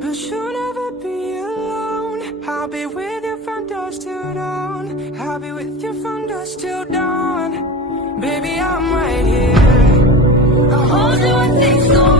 but you'll never be alone. I'll be with you from dusk till dawn. I'll be with you from dusk till dawn. Baby, I'm right here. I'll hold you and take so